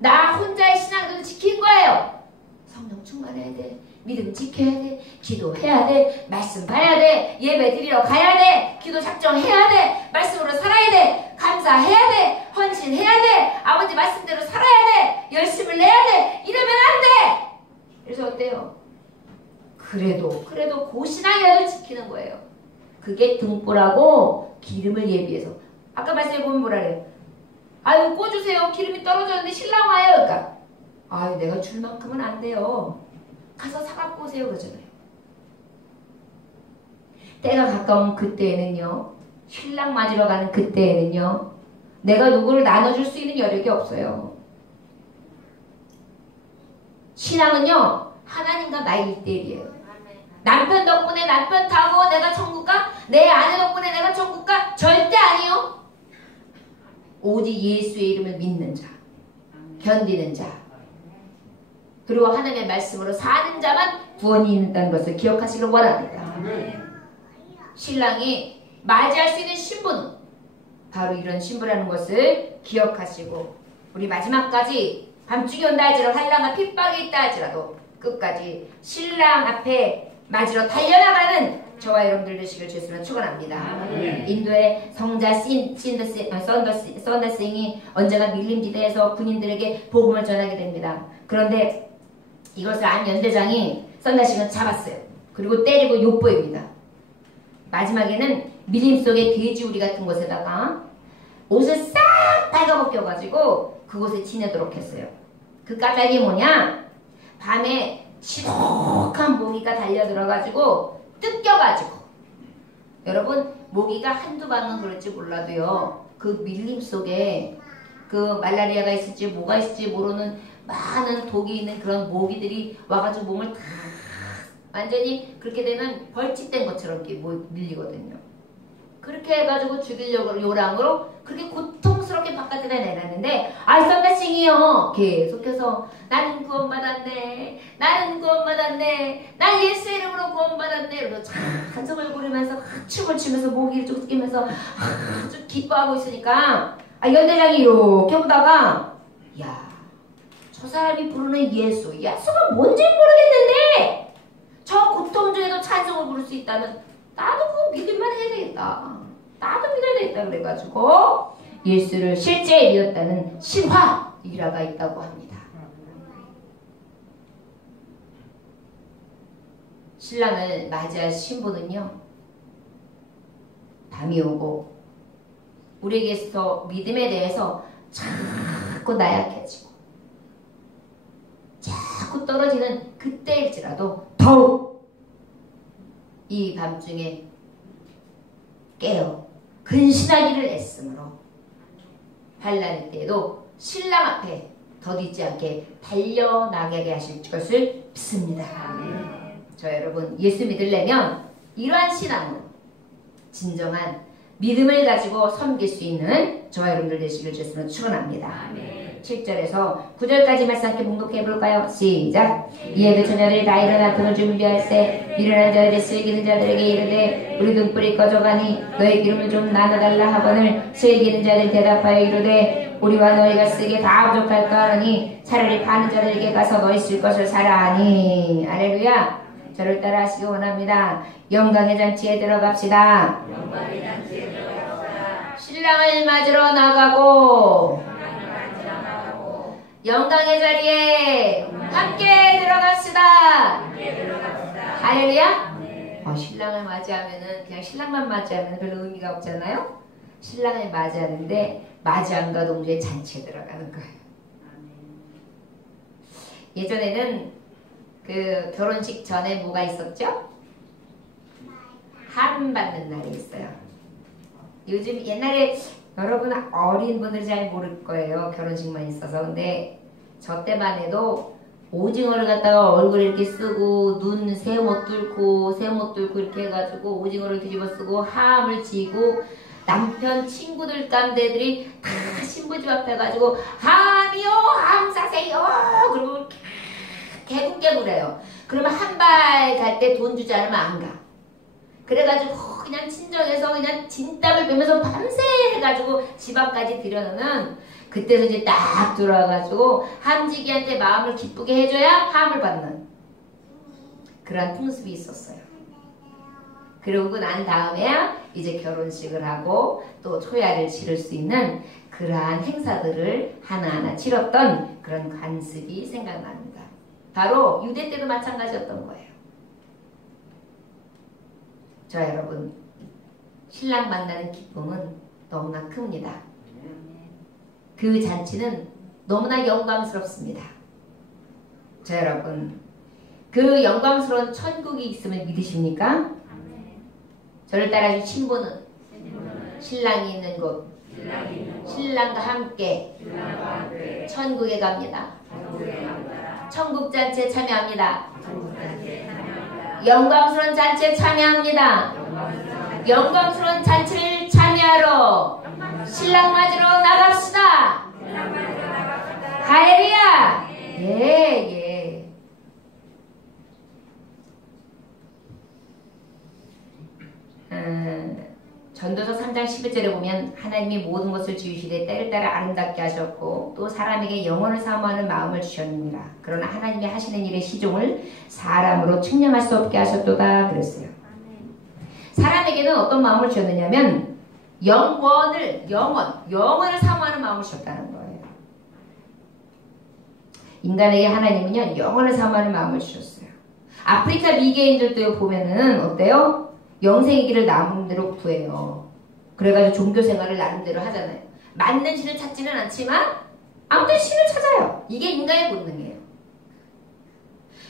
나 혼자의 신앙도 지킨 거예요. 성령 충만해야 돼, 믿음 지켜야 돼, 기도해야 돼, 말씀 봐야 돼, 예배 드리러 가야 돼, 기도 작정해야 돼, 말씀으로 살아야 돼, 감사해야 돼, 헌신 헌신해야 돼. 아버지 말씀대로 살아야 돼. 열심을 내야 돼. 이러면 안 돼. 그래서 어때요? 그래도 고신앙이라도 지키는 거예요. 그게 등불하고 기름을 예비해서. 아까 말씀해 보면 뭐라 그래요? 아유 꽂으세요. 기름이 떨어졌는데 신랑 와요. 그러니까 아유 내가 줄 만큼은 안 돼요. 가서 사갖고 오세요. 그러잖아요. 때가 가까운 그때에는요. 신랑 맞으러 가는 그때에는요. 내가 누구를 나눠줄 수 있는 여력이 없어요. 신앙은요. 하나님과 나의 1대1이에요. 남편 덕분에 남편 타고 내가 천국 가? 내 아내 덕분에 내가 천국 가? 절대 아니요. 오직 예수의 이름을 믿는 자, 견디는 자, 그리고 하나님의 말씀으로 사는 자만 구원이 있다는 것을 기억하시길 원합니다. 신랑이 맞이할 수 있는 신분은 바로 이런 신부라는 것을 기억하시고 우리 마지막까지 밤중에 온다 할지라도 한량과 핍박이 있다 할지라도 끝까지 신랑 앞에 맞으러 달려나가는 저와 여러분들 되시길 주시면 축원합니다. 인도의 성자 썬더싱이 언제나 밀림지대에서 군인들에게 복음을 전하게 됩니다. 그런데 이것을 안 연대장이 썬더싱을 잡았어요. 그리고 때리고 욕보입니다. 마지막에는 밀림 속의 돼지우리 같은 곳에다가 옷을 싹 빨가벗겨가지고 그곳에 지내도록 했어요. 그 까닭이 뭐냐? 밤에 지독한 모기가 달려들어가지고 뜯겨가지고 여러분 모기가 한두 방은 그럴지 몰라도요 그 밀림 속에 그 말라리아가 있을지 뭐가 있을지 모르는 많은 독이 있는 그런 모기들이 와가지고 몸을 다 완전히 그렇게 되면 벌집된 것처럼 이렇게 밀리거든요. 그렇게 해가지고 죽이려고 요랑으로 그렇게 고통스럽게 바깥에다 내놨는데 썬더싱이요 계속해서 나는 구원받았네, 나는 구원받았네, 난 예수 이름으로 구원받았네 이러면서 한성을 부르면서 춤을 추면서 모기를 쫓기면서 아주 기뻐하고 있으니까 연대장이 이렇게 보다가 야, 저 사람이 부르는 예수가 뭔지 모르겠는데 저 고통 중에도 찬송을 부를 수 있다면 나도 그거 믿을만 해야 되겠다. 나도 믿어야 되겠다. 그래가지고 예수를 실제 믿었다는 신화 일화가 있다고 합니다. 신랑을 맞이할 신부는요. 밤이 오고 우리에게서 믿음에 대해서 자꾸 나약해지고 자꾸 떨어지는 그때일지라도 더욱 이 밤중에 깨어 근신하기를 애쓰므로 환난의 때에도 신랑 앞에 더디지 않게 달려나가게 하실 것을 믿습니다. 저 여러분 예수 믿으려면 이러한 신앙으로 진정한 믿음을 가지고 섬길 수 있는 저와 여러분들 되시길 주시면 축원합니다. 7절에서 9절까지 말씀 함께 봉독해 볼까요? 시작. 이에 그 처녀들이 다 일어나 등을 준비할세 일어난 자들이 슬기는 자들에게 이르되 우리 등불이 꺼져가니 너의 기름을 좀 나눠달라 하거늘 슬기는 자들이 대답하여 이르되 우리와 너희가 쓰기에 다 부족할까 하니 차라리 파는 자들에게 가서 너희 쓸 것을 사라 하니. 할렐루야. 저를 따라 하시기 원합니다. 영광의 잔치에 들어갑시다. 신랑을 맞으러 나가고 영광의 자리에 함께 들어갑시다. 할렐루야. 신랑을 맞이하면은 그냥 신랑만 맞이하면 별로 의미가 없잖아요. 신랑을 맞이하는데 맞이함과 동시에 잔치에 들어가는 거예요. 예전에는 그 결혼식 전에 뭐가 있었죠? 하름 받는 날이 있어요. 요즘 옛날에 여러분 어린 분들이 잘 모를 거예요. 결혼식만 있어서. 근데 저 때만 해도 오징어를 갖다가 얼굴에 이렇게 쓰고 눈 세못 뚫고 이렇게 해가지고 오징어를 뒤집어 쓰고 함을 지고 남편 친구들 깜대들이 다 신부집 앞에 가지고 함이요 함 사세요 그리고 개굴개굴해요. 그러면 한 발 갈 때 돈 주지 않으면 안 가. 그래가지고 그냥 친정에서 그냥 진땀을 빼면서 밤새 해가지고 집 앞까지 들여놓으면 그때서 이제 딱 들어와가지고 함지기한테 마음을 기쁘게 해줘야 함을 받는 그런 풍습이 있었어요. 그러고 난 다음에야 이제 결혼식을 하고 또 초야를 치를 수 있는 그러한 행사들을 하나하나 치렀던 그런 관습이 생각납니다. 바로 유대 때도 마찬가지였던 거예요. 저 여러분, 신랑 만나는 기쁨은 너무나 큽니다. 그 잔치는 너무나 영광스럽습니다. 저 여러분, 그 영광스러운 천국이 있음을 믿으십니까? 저를 따라준 신부는 신랑이 있는 곳, 신랑과 함께 천국에 갑니다. 천국 잔치에 참여합니다. 영광스러운 잔치에 참여합니다. 영광스러운 잔치를 참여하러 신랑 맞으러 나갑시다. 할렐루야. 예. 전도서 3장 11절에 보면 하나님이 모든 것을 지으시되 때를 따라 아름답게 하셨고 또 사람에게 영원을 사모하는 마음을 주셨느니라. 그러나 하나님이 하시는 일의 시종을 사람으로 측량할 수 없게 하셨도다 그랬어요. 사람에게는 어떤 마음을 주셨느냐면 영원을 사모하는 마음을 주셨다는 거예요. 인간에게 하나님은요 영원을 사모하는 마음을 주셨어요. 아프리카 미개인들도 보면은 어때요? 영생의 길을 나름대로 구해요. 그래가지고 종교 생활을 나름대로 하잖아요. 맞는 신을 찾지는 않지만 아무튼 신을 찾아요. 이게 인간의 본능이에요.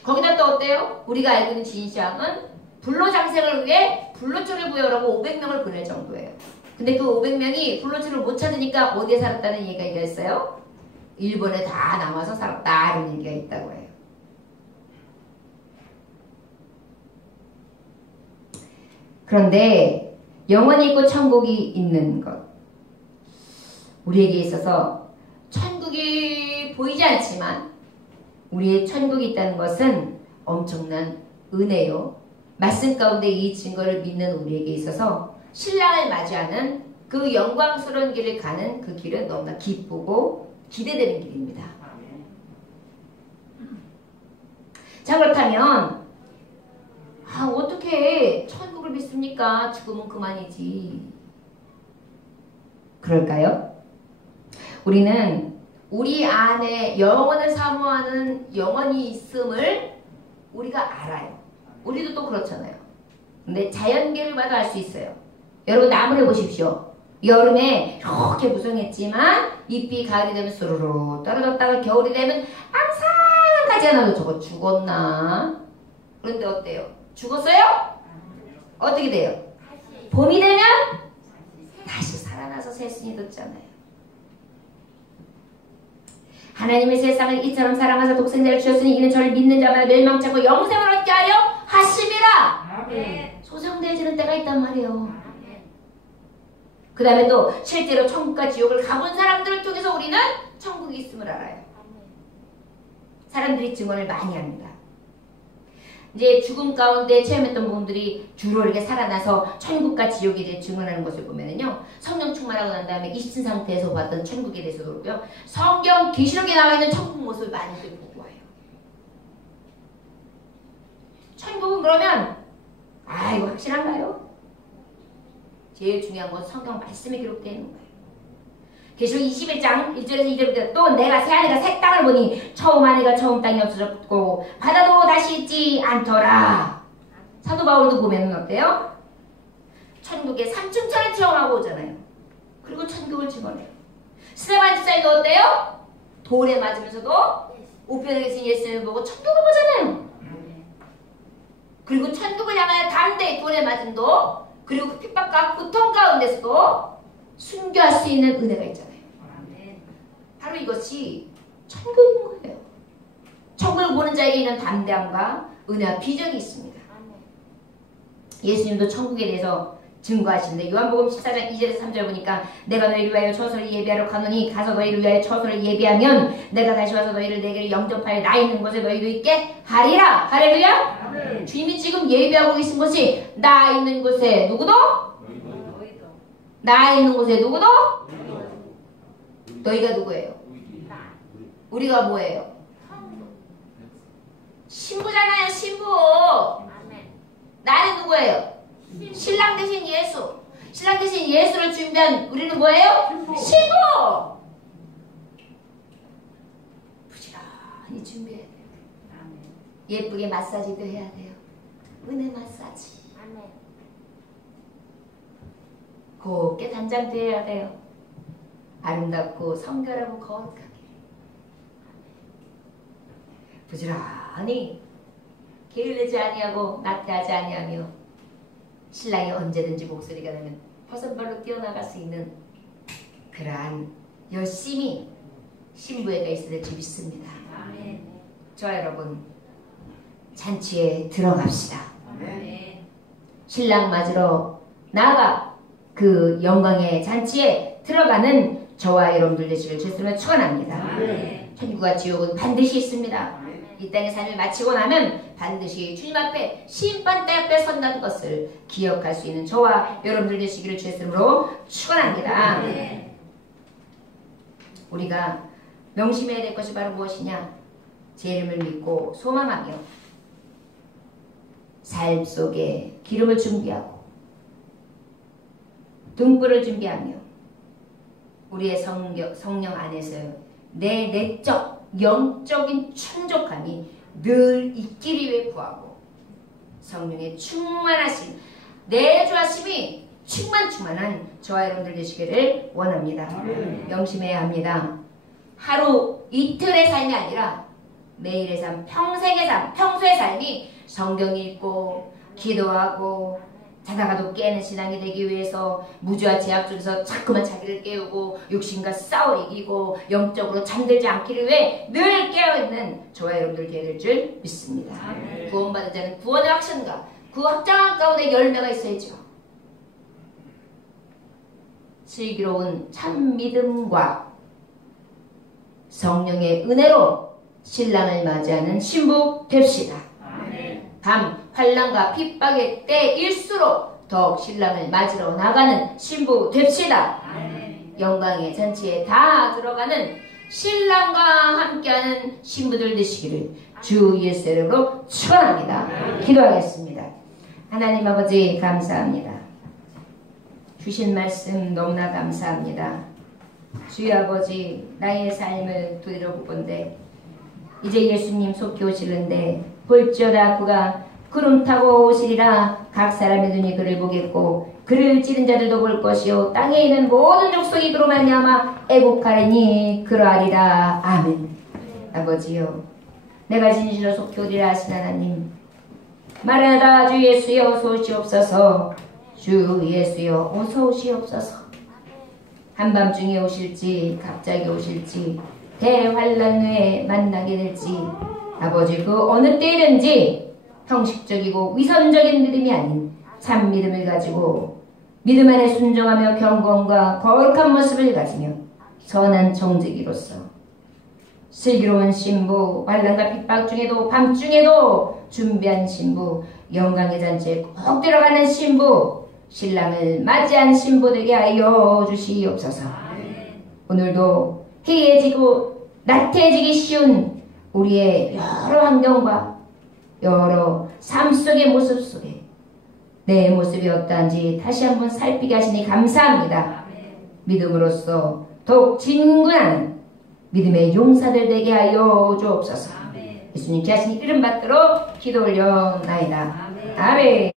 거기다 또 어때요? 우리가 알고 있는 진시황은 불로장생을 위해 불로초를 구해오라고 500명을 보낼 정도예요. 근데 그 500명이 불로초를 못 찾으니까 어디에 살았다는 얘기가 있어요? 일본에 다 남아서 살았다 이런 얘기가 있다고 해요. 그런데 영원히 있고 천국이 있는 것, 우리에게 있어서 천국이 보이지 않지만 우리의 천국이 있다는 것은 엄청난 은혜요. 말씀 가운데 이 증거를 믿는 우리에게 있어서 신랑을 맞이하는 그 영광스러운 길을 가는 그 길은 너무나 기쁘고 기대되는 길입니다. 자, 그렇다면 어떻게 천국을 믿습니까? 죽으면 그만이지. 그럴까요? 우리는 우리 안에 영원을 사모하는 영혼이 있음을 우리가 알아요. 우리도 또 그렇잖아요. 근데 자연계를 봐도 알 수 있어요. 여러분 나무를 해보십시오. 여름에 이렇게 무성했지만 잎이 가을이 되면 수르르 떨어졌다가 겨울이 되면 항상 가지가 나도 저거 죽었나? 그런데 어때요? 죽었어요? 어떻게 돼요? 봄이 되면 다시 살아나서 새순이 돋잖아요. 하나님의 세상을 이처럼 사랑하사 독생자를 주셨으니 이는 저를 믿는 자마다 멸망치 않고 영생을 얻게 하려 하심이라. 소생되어지는 때가 있단 말이에요. 그 다음에 또 실제로 천국과 지옥을 가본 사람들을 통해서 우리는 천국이 있음을 알아요. 사람들이 증언을 많이 합니다. 이제 죽음 가운데 체험했던 분들이 주로 이렇게 살아나서 천국과 지옥에 대해 증언하는 것을 보면은요, 성령 충만하고 난 다음에 이신 상태에서 봤던 천국에 대해서도 그렇고요, 성경 계시록에 나와 있는 천국 모습을 많이들 보고 와요. 천국은 그러면 이거 확실한가요? 제일 중요한 건 성경 말씀에 기록되어 있는 거예요. 계시록 21장 1절에서 2절부터 또 내가 새하늘과 새 땅을 보니 처음 하늘과 처음 땅이 없어졌고 바다도 다시 있지 않더라. 사도 바울도 보면 어때요? 천국에 삼층천을 체험하고 오잖아요. 그리고 천국을 증언해요. 스테반 집사님도 어때요? 돌에 맞으면서도 우편에 계신 예수님을 보고 천국을 보잖아요. 그리고 천국을 향하여 담대히 돌에 맞음도, 그리고 그 핍박과 고통 가운데서도 순교할 수 있는 은혜가 있잖아요. 바로 이것이 천국인 거예요. 천국을 보는 자에게 있는 담대함과 은혜와 비전이 있습니다. 예수님도 천국에 대해서 증거하시는데 요한복음 14장 2절에서 3절 보니까 내가 너희를 위하여 처소를 예비하러 가노니 가서 너희를 위하여 처소를 예비하면 내가 다시 와서 너희를 내게로 영접하여 나 있는 곳에 너희도 있게 하리라. 할렐루야. 주님이 지금 예비하고 계신 것이 나 있는 곳에 누구도? 나 있는 곳에 누구도? 너희가 누구예요? 우리가 뭐예요? 신부잖아요. 신부. 나는 누구예요? 신랑 대신 예수. 신랑 대신 예수를 준비한 우리는 뭐예요? 신부. 부지런히 준비해야 돼요. 예쁘게 마사지도 해야 돼요. 은혜 마사지. 곱게 단장도 해야 돼요. 아름답고 성결하고 거룩하게. 부지런히 게을르지 아니하고 나태하지 아니하며 신랑이 언제든지 목소리가 나면 버선발로 뛰어나갈 수 있는 그러한 열심히 신부에게 있을 줄 믿습니다. 저와 여러분 잔치에 들어갑시다. 신랑 맞으러 나아가 그 영광의 잔치에 들어가는 저와 여러분들 되시길 주님을 축원합니다. 천국과 지옥은 반드시 있습니다. 이 땅의 삶을 마치고 나면 반드시 주님 앞에 심판대 앞에 선다는 것을 기억할 수 있는 저와 여러분들 되시기를 주의 이름으로 축원합니다. 우리가 명심해야 될 것이 바로 무엇이냐? 제 이름을 믿고 소망하며 삶 속에 기름을 준비하고 등불을 준비하며 우리의 성령 안에서 내 내적 영적인 충족함이 늘 있기를 위해 구하고 성령의 충만하신 내주하심이 충만한 저와 여러분들 되시기를 원합니다. 명심해야 합니다. 하루 이틀의 삶이 아니라 매일의 삶, 평생의 삶, 평소의 삶이 성경 읽고 기도하고 자다가도 깨는 신앙이 되기 위해서 무주와 제약 속에서 자꾸만 자기를 깨우고 욕심과 싸워 이기고 영적으로 잠들지 않기를 위해 늘 깨어있는 저와 여러분들 되어야 될 줄 믿습니다. 구원받은 자는 구원의 확신과 그 확장한 가운데 열매가 있어야죠. 슬기로운 참 믿음과 성령의 은혜로 신랑을 맞이하는 신부 됩시다. 밤 환난과 핍박의 때일수록 더욱 신랑을 맞으러 나가는 신부 됩시다. 영광의 잔치에 다 들어가는 신랑과 함께하는 신부들 되시기를 주 예수 이름으로 축원합니다. 기도하겠습니다. 하나님 아버지 감사합니다. 주신 말씀 너무나 감사합니다. 주여 아버지 나의 삶을 되돌아보건대 이제 예수님 속히 오시는데 볼지어다 그가 구름 타고 오시리라. 각 사람의 눈이 그를 보겠고 그를 찌른 자들도 볼 것이요 땅에 있는 모든 족속이 그로 말미암아 애국하리니 그러하리라. 아멘. 아버지요 내가 진실로 속히 오리라 하신 하나님 마라나다 주 예수여 어서 오시옵소서. 주 예수여 어서 오시옵소서. 한밤중에 오실지 갑자기 오실지 대환란 후에 만나게 될지 아버지 그 어느 때이든지 형식적이고 위선적인 믿음이 아닌 참 믿음을 가지고 믿음 안에 순종하며 경건과 거룩한 모습을 가지며 선한 정직이로서 슬기로운 신부 환난과 핍박 중에도 밤중에도 준비한 신부 영광의 잔치에 꼭 들어가는 신부 신랑을 맞이한 신부 되게 하여 주시옵소서. 오늘도 해해지고 나태해지기 쉬운 우리의 여러 환경과 여러 삶 속의 모습 속에 내 모습이 어떠한지 다시 한번 살피게 하시니 감사합니다. 믿음으로써 더욱 진군하는 믿음의 용사들 되게 하여 주옵소서. 예수님 귀하신 이름 받들어 기도 올려나이다. 아멘.